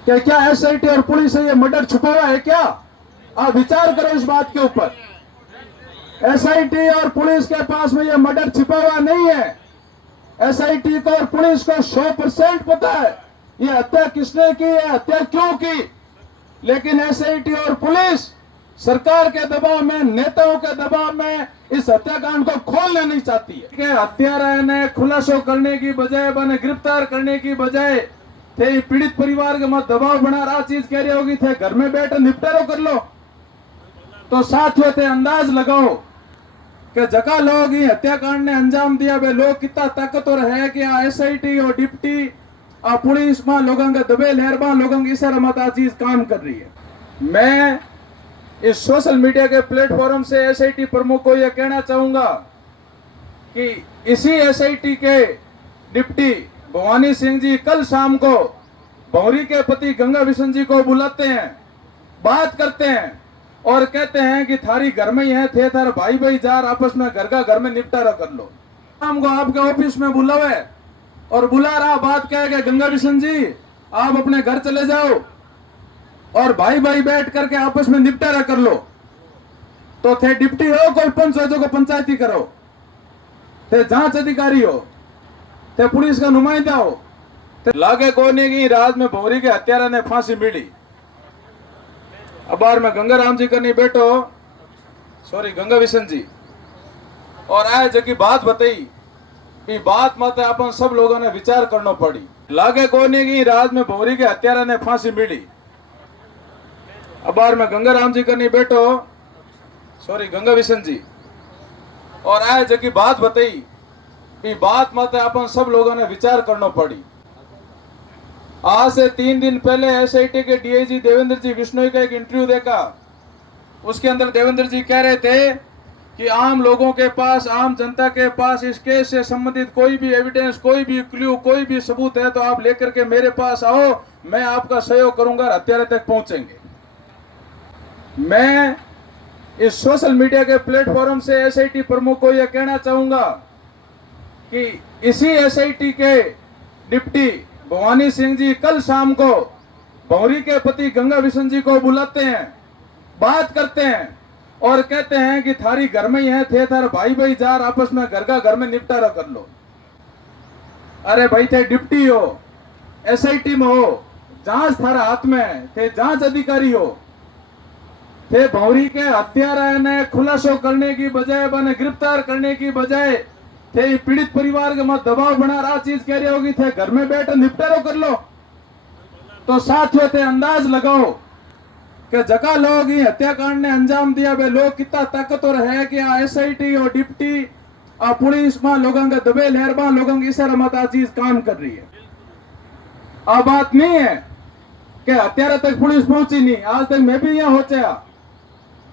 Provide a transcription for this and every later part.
कि क्या एसआईटी और पुलिस से ये मर्डर छुपा हुआ है क्या? आप विचार करो इस बात के ऊपर। एसआईटी और पुलिस के पास में ये मर्डर छिपा हुआ नहीं है। एसआईटी को और पुलिस को 100% पता है ये हत्या किसने की है, हत्या क्यों की। लेकिन एसआईटी और पुलिस सरकार के दबाव में, नेताओं के दबाव में इस हत्याकांड को खोलना नहीं चाहती है। हत्यारा ने खुलासो करने की बजाय, बने गिरफ्तार करने की बजाय थे पीड़ित परिवार के मत दबाव बना रहा चीज कह रही होगी थे घर में बैठे निपटारो कर लो। तो साथियों थे अंदाज लगाओ कि जगह लोग ये हत्याकांड ने अंजाम दिया, वे लोग कितना ताकतवर है कि एसआईटी और डिप्टी पुलिस में लोगों के दबे लहरबा लोगों की इशारा मत चीज काम कर रही है। मैं इस सोशल मीडिया के प्लेटफॉर्म से एसआईटी प्रमुख को यह कहना चाहूंगा कि इसी एसआईटी के डिप्टी भवानी सिंह जी कल शाम को भौरी के पति गंगा बिशन जी को बुलाते हैं, बात करते हैं और कहते हैं कि थारी घर में ही है, थे थार भाई भाई जार आपस में घर का घर में निपटारा कर लो। शाम को आपके ऑफिस में बुलावे और बुला रहा, बात कह के गंगा बिशन जी आप अपने घर चले जाओ और भाई भाई बैठ करके आपस में निपटारा कर लो। तो थे डिप्टी हो, कोई पंच हो जो को पंचायती करो, थे जांच अधिकारी हो, थे पुलिस का नुमाइंदा हो, थे लागे कोने की रात में भौरी के हत्यारा ने फांसी मिली। अबार में गंगाराम जी करनी बैठो, सॉरी गंगा बिशन जी, और आए जबकि बात बताई कि बात मत अपन सब लोगों ने विचार करना पड़ी। लागे कोने की रात में भौरी के हत्यारा ने फांसी मिली। अबार में गंगाराम जी करनी बैठो, सॉरी गंगा बिशन जी, और आए जबकि बात बताई कि बात मत अपन सब लोगों ने विचार करना पड़ी। आज से 3 दिन पहले एसआईटी के डीआईजी देवेंद्र जी बिश्नोई का एक इंटरव्यू देखा। उसके अंदर देवेंद्र जी कह रहे थे कि आम लोगों के पास, आम जनता के पास इस केस से संबंधित कोई भी एविडेंस, कोई भी क्लू, कोई भी सबूत है तो आप लेकर के मेरे पास आओ, मैं आपका सहयोग करूंगा, हत्यारे तक पहुंचेंगे। मैं इस सोशल मीडिया के प्लेटफॉर्म से एसआईटी प्रमुख को यह कहना चाहूंगा कि इसी एसआईटी के डिप्टी भवानी सिंह जी कल शाम को भौरी के पति गंगा बिशन जी को बुलाते हैं, बात करते हैं और कहते हैं कि थारी घर में ही है, थे थार भाई भाई जार आपस में घर का घर में निपटारा कर लो। अरे भाई थे डिप्टी हो, एसआईटी में हो, जांच थारा हाथ में है, थे जांच अधिकारी हो, थे भौरी के हत्यारा ने खुलासो करने की बजाय, बने गिरफ्तार करने की बजाय थे पीड़ित परिवार के मत दबाव बना रहा चीज कह रही होगी थे घर में बैठे निपटारो कर लो। तो साथियों थे अंदाज लगाओ कि जगह लोग ये हत्याकांड ने अंजाम दिया, वे लोग कितना ताकतवर है कि एसआईटी और डिप्टी पुलिस में लोगों के दबे लहरबा लोगों की इशारा मत चीज काम कर रही है। अब बात नहीं है कि हत्यारा तक पुलिस पहुंची नहीं, आज तक मैं भी यहाँ होचा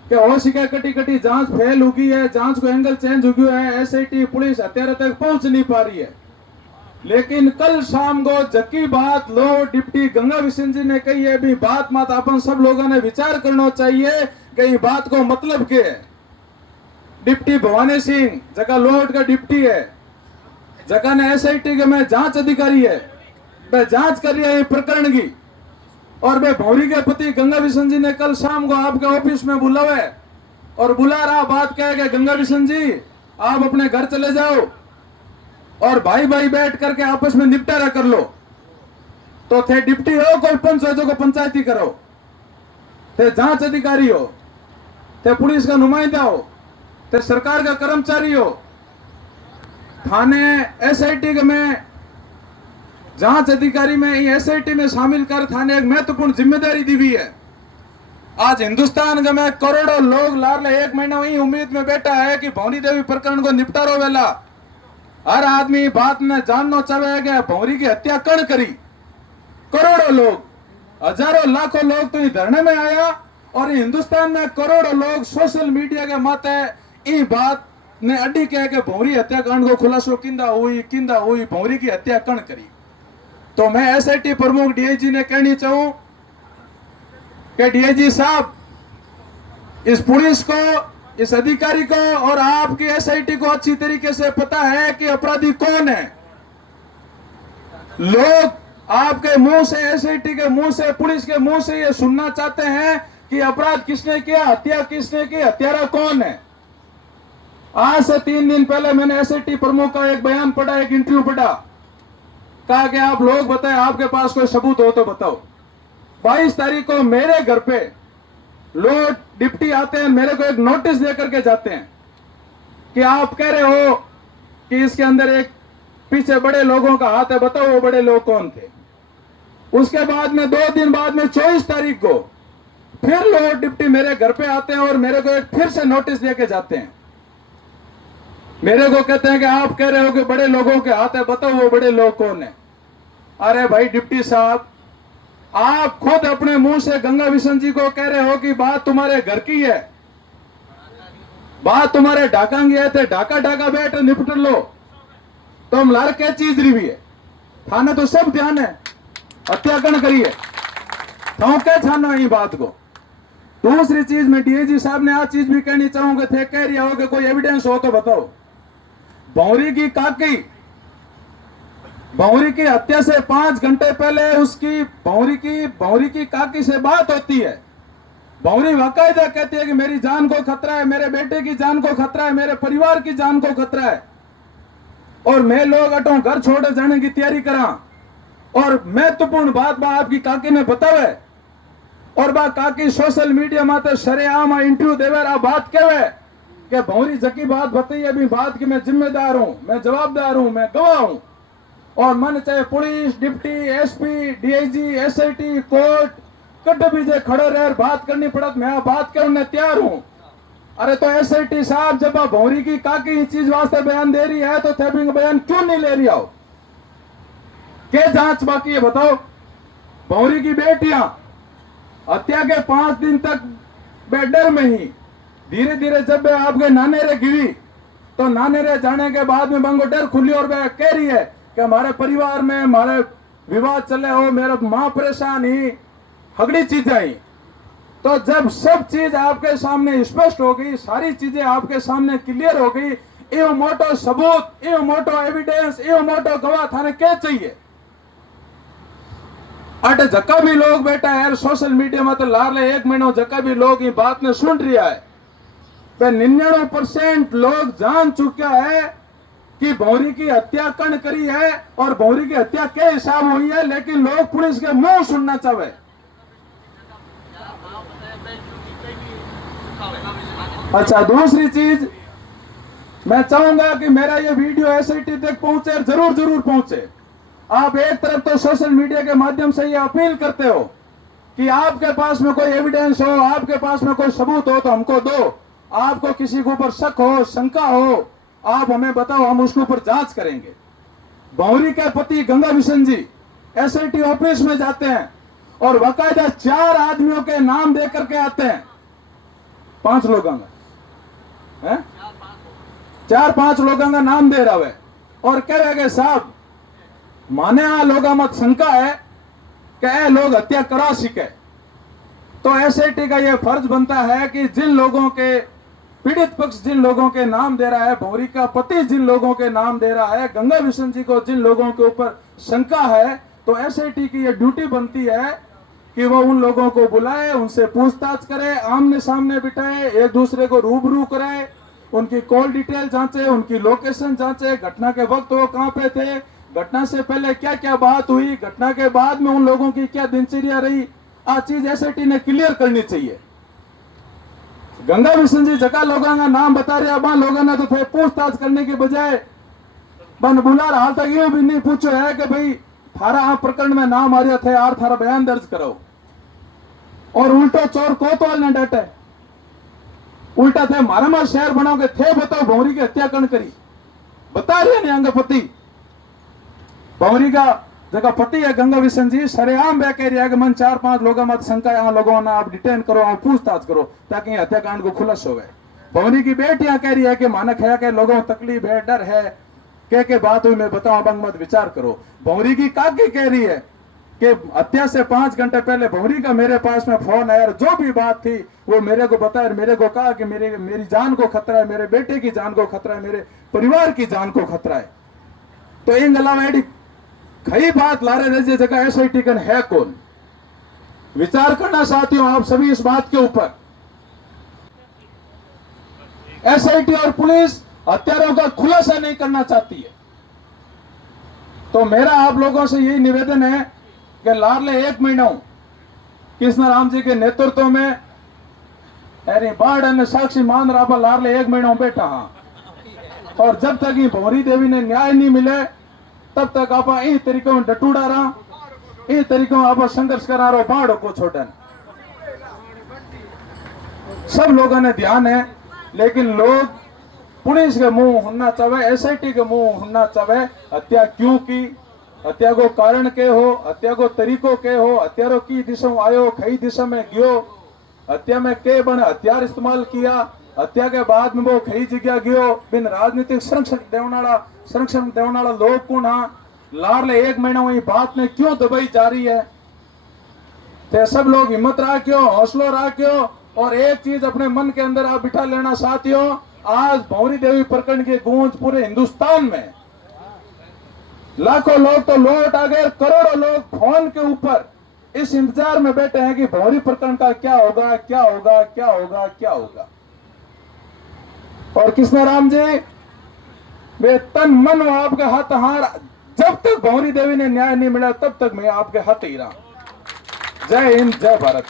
कि हो शिका कटी कटी जांच फेल हो गई है, जांच को एंगल चेंज हो गया है, एसआईटी पुलिस हत्यारा तक पहुंच नहीं पा रही है। लेकिन कल शाम को जबकि बात लो डिप्टी गंगा बिशन जी ने कही है, भी बात मत अपन सब लोगों ने विचार करना चाहिए कि बात को मतलब क्या है। डिप्टी भवानी सिंह जगह लोहट का डिप्टी है, जगह ने एसआईटी के में जांच अधिकारी है, वह जांच कर रही है प्रकरण की, और वे भौरी के पति गंगा बिशन जी ने कल शाम को आपके ऑफिस में बुलावे और बुला रहा, बात कह के गंगा बिशन जी आप अपने घर चले जाओ और भाई भाई बैठ करके आपस में निपटारा कर लो। तो थे डिप्टी हो, कोई पंच हो जो को पंचायती करो, थे जांच अधिकारी हो, थे पुलिस का नुमाइंदा हो, थे सरकार का कर्मचारी हो, थाने एसआईटी के में जांच अधिकारी में एसआईटी में शामिल कर थाने एक महत्वपूर्ण जिम्मेदारी दी हुई है। आज हिंदुस्तान के में करोड़ों लोग लारले 1 महीना वही उम्मीद में बैठा है कि भौरी देवी प्रकरण को निपटारो वेला। हर आदमी बात में जानना चाहे कि भौरी की हत्या कौन करी। करोड़ों लोग, हजारों लाखों लोग तो धरने में आया और हिंदुस्तान में करोड़ों लोग सोशल मीडिया के माते ये बात ने अड्डी कह के भौरी हत्याकांड को खुलासो किंदा हुई भौरी की हत्या कौन करी। तो मैं एसआईटी प्रमुख डीआईजी ने कहनी चाहूं कि डीआईजी साहब इस पुलिस को, इस अधिकारी को और आपकी एसआईटी को अच्छी तरीके से पता है कि अपराधी कौन है। लोग आपके मुंह से, एसआईटी के मुंह से, पुलिस के मुंह से ये सुनना चाहते हैं कि अपराध किसने किया, हत्या किसने की, हत्यारा कौन है। आज से 3 दिन पहले मैंने एसआईटी प्रमुख का एक बयान पढ़ा, एक इंटरव्यू पढ़ा। कहा कि आप लोग बताएं, आपके पास कोई सबूत हो तो बताओ। 22 तारीख को मेरे घर पे लोग डिप्टी आते हैं, मेरे को एक नोटिस देकर के जाते हैं कि आप कह रहे हो कि इसके अंदर एक पीछे बड़े लोगों का हाथ है, बताओ वो बड़े लोग कौन थे। उसके बाद में 2 दिन बाद में 24 तारीख को फिर लोग डिप्टी मेरे घर पे आते हैं और मेरे को एक फिर से नोटिस देके जाते हैं। मेरे को कहते हैं कि आप कह रहे हो कि बड़े लोगों के हाथ है, बताओ वो बड़े लोग कौन है। अरे भाई डिप्टी साहब, आप खुद अपने मुंह से गंगा बिशन जी को कह रहे हो कि बात तुम्हारे घर की है, बात तुम्हारे ढाका गया थे, ढाका ढाका बैठ निपट लो। तो हम लार क्या चीज रही है, थाने तो सब ध्यान है, हत्याकरण करिए, तो क्या छानो ये बात को। दूसरी चीज में डीआईजी साहब ने आज चीज भी कहनी चाहूंगे थे, कह रही हो कि कोई एविडेंस हो तो बताओ। भौरी की काकी, भौरी की हत्या से 5 घंटे पहले उसकी भौरी की काकी से बात होती है। भौरी बाकायदा कहती है कि मेरी जान को खतरा है, मेरे बेटे की जान को खतरा है, मेरे परिवार की जान को खतरा है, और मैं लोग अटो घर छोड़ जाने की तैयारी करा। और महत्वपूर्ण बात आपकी काकी ने बतावे, और बा काकी सोशल मीडिया में शरेआम इंटरव्यू देवे, आ बात कहवे कि भौरी जकी बात बताई अभी बात की मैं जिम्मेदार हूं, मैं जवाबदार हूं, मैं गवाह हूं, और मन चाहे police, deputy, SP, DIG, SIT, court cut भी जे खड़े रह बात करनी पड़त, मैं बात करने तैयार हूं। अरे तो एसआईटी साहब, जब आप भौरी की काकी इस चीज वास्ते बयान दे रही है तो थेबिंग बयान क्यों नहीं ले रही हो? क्या जांच बाकी है बताओ? भौरी की बेटियां हत्या के 5 दिन तक बेडर में ही, धीरे धीरे जब आपके नाने रे गिरी तो नाने रे जाने के बाद में बंगो डर खुली, और वह कह रही है कि हमारे परिवार में हमारे विवाद चले हो, मेरा मां परेशान ही, हगड़ी चीजें आई। तो जब सब चीज आपके सामने स्पष्ट हो गई, सारी चीजें आपके सामने क्लियर हो गई, एवं मोटो सबूत, एवं मोटो एविडेंस, एवं मोटो गवाह थाने क्या चाहिए? अट जक्का भी लोग बैठा है यार सोशल मीडिया में, तो लारले 1 महीनों जक्का भी लोग ये बात ने सुन रहा है। 99% लोग जान चुका है कि भौरी की हत्या कण करी है और भौरी की हत्या के हिसाब हुई है, लेकिन लोग पुलिस के मुंह सुनना चाहे। अच्छा, दूसरी चीज मैं चाहूंगा कि मेरा ये वीडियो एसआईटी तक पहुंचे, जरूर जरूर पहुंचे। आप एक तरफ तो सोशल मीडिया के माध्यम से ये अपील करते हो कि आपके पास में कोई एविडेंस हो, आपके पास में कोई सबूत हो तो हमको दो, आपको किसी के ऊपर शक हो, शंका हो, आप हमें बताओ, हम उसके ऊपर जांच करेंगे। भौरी के पति गंगा बिशन जी एसआईटी ऑफिस में जाते हैं और बाकायदा 4 आदमियों के नाम दे करके आते हैं, 5 लोगों का, 4-5 लोगों का नाम दे रहा है, और कह रहे कि साहब माने आ लोगों में शंका है कि ए लोग हत्या करा सके। तो एसआईटी का यह फर्ज बनता है कि जिन लोगों के पीड़ित पक्ष जिन लोगों के नाम दे रहा है, भौरी का पति जिन लोगों के नाम दे रहा है, गंगा बिशन जी को जिन लोगों के ऊपर शंका है, तो एसआईटी की यह ड्यूटी बनती है कि वो उन लोगों को बुलाए, उनसे पूछताछ करे, आमने सामने बिठाए, एक दूसरे को रूबरू कराए, उनकी कॉल डिटेल जांचे, उनकी लोकेशन जांचे, घटना के वक्त वो कहां पे थे, घटना से पहले क्या क्या बात हुई, घटना के बाद में उन लोगों की क्या दिनचर्या रही, आ चीज एसआईटी ने क्लियर करनी चाहिए। गंगा बिशन जी जगह लोगों का नाम बता रहे, अब लोगों ने तो थे पूछताछ करने के बजाय बन बुला हाल तक यूं भी नहीं पूछो है कि भाई थारा आप प्रकरण में नाम आ रहे थे यार, थारा बयान दर्ज करो, और उल्टो चोर कोतवाल ने डटे, उल्टा थे मारा मार शहर बनाओगे थे, बताओ भौरी की हत्या कर्ण करी, बता रहे नहीं अंग पति भौरी का जगह पति है गंगा बिशन जी, सरेआम वह कह रही है कि मन 4-5 लोगों मत शंका यहाँ लोगों ने आप डिटेन करो, आप पूछताछ करो ताकि हत्याकांड को खुलस हो गए। भौरी की बेटियां कह रही है कि मानक है कि लोगों को तकलीफ है, डर है, के बात हुई मैं बताऊं, अब मत विचार करो। भौरी की काकी कह रही है कि हत्या से 5 घंटे पहले भौरी का मेरे पास में फोन आया, जो भी बात थी वो मेरे को बताया, मेरे को कहा कि मेरी जान को खतरा है, मेरे बेटे की जान को खतरा है, मेरे परिवार की जान को खतरा है। तो इन अलावा खई बात लारे रजे जगह एसआईटी कन है कौन? विचार करना साथियों आप सभी इस बात के ऊपर। एसआईटी और पुलिस हत्यारों का खुलासा नहीं करना चाहती है। तो मेरा आप लोगों से यही निवेदन है कि लारले 1 महीना कृष्ण राम जी के नेतृत्व में अरे बाढ़ ने साक्षी मान रहा लारले 1 महीना बैठा हाँ, और जब तक ये भंवरी देवी ने न्याय नहीं मिले तब तक आप इन तरीकों में डटूड़ा रहा, इन तरीकों आप संघर्ष करा रहा बाढ़ को छोड़न। सब लोगों ने ध्यान है, लेकिन लोग पुलिस के मुंह होना चाहे, एसआईटी के मुंह होना चाहे। हत्या क्यों की, हत्या को कारण के हो, हत्या को तरीकों के हो, हत्यारों की दिशा में आयो, कई दिशा में गयो, हत्या में के बने हथियार इस्तेमाल किया, हत्या के बाद में वो कई जगह गयो, बिन राजनीतिक संरक्षण देवनाला लोग कौन हाँ, लारले 1 महीना वही बात में क्यों दबाई जा रही है? तो सब लोग हिम्मत रखियो, हौसलो रखियो, और एक चीज अपने मन के अंदर आप बिठा लेना साथियों, आज भंवरी देवी प्रकरण की गूंज पूरे हिंदुस्तान में, लाखों लोग तो लौट आ गए, करोड़ों लोग फोन के ऊपर इस इंतजार में बैठे हैं कि भंवरी प्रकरण का क्या होगा, क्या होगा, क्या होगा, क्या होगा। और कृष्ण राम जी वे तन मन आपके हाथ हार, जब तक भंवरी देवी ने न्याय नहीं मिला तब तक मैं आपके हाथ ही रहा। जय हिंद, जय भारत।